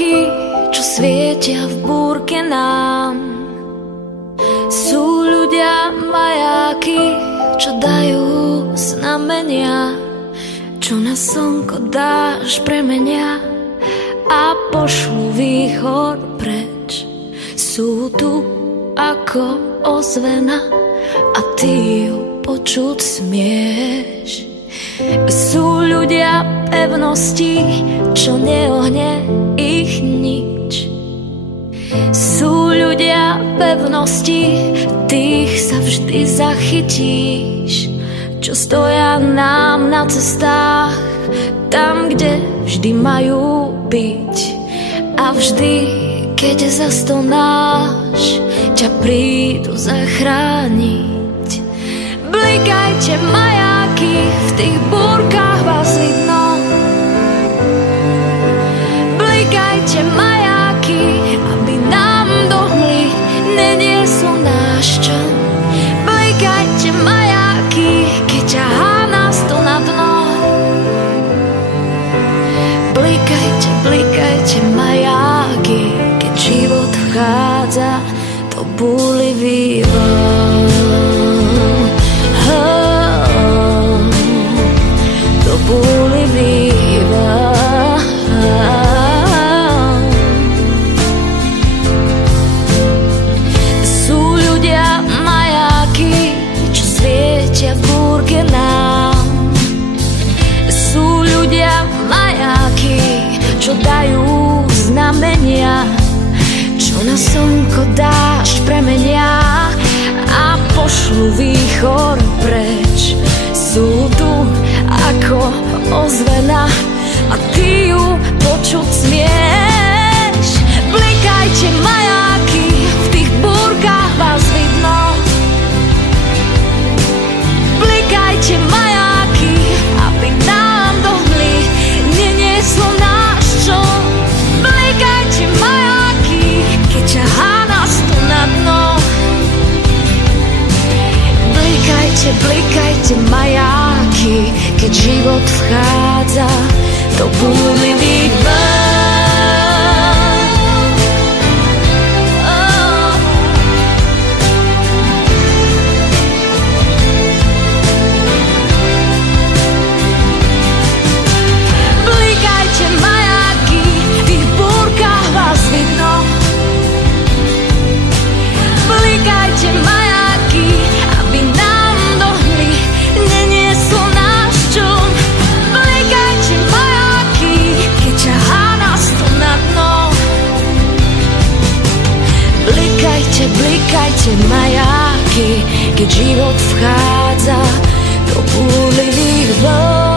majáky, čo svietia v búrke nám. Sú ľudia majáky, čo dajú znamenia, čo na slnko dáš premenia a pošlu východ preč. Sú tu ako ozvena a ty ju počuť smieš. Sú ľudia pevnosti, čo neohne ich nič. Sú ľudia pevnosti, tých sa vždy zachytíš, čo stoja nám na cestách, tam, kde vždy majú byť. A vždy, keď zastonáš, ťa prídu zachrániť. Blikajte majáky, v tých búrkach vás vidno. Blikajte majáky, aby nám do hmly nenieslo náš čan. Blikajte majáky, keď ťahá nás to na dno. Blikajte, blikajte majáky, keď život vchádza do búrlivý do búrlivý Sú ľudia majáky, čo svietia v búrke nám. Sú ľudia majáky, čo dajú znamenia, čo na slnko dáš premenia a pošlu výchor preč. Sú tu ako ozvena a ty ju počuť smieš. Blikajte majáky, v tých búrkach vás vidno. Blikajte majáky, aby nám do hmly nenieslo náš čln. Blikajte majáky, keď ťahá nás to na dno. Blikajte, blikajte majáky, keď život vchádza do búrlivých vln. Blikajte majáky, v tých búrkach vás vidno. Blikajte majáky, aby nám do hmly nenieslo náš čln. Blikajte majáky, keď ťahá nás to na dno. Blikajte, blikajte majáky, keď život vchádza do búrlivých vln.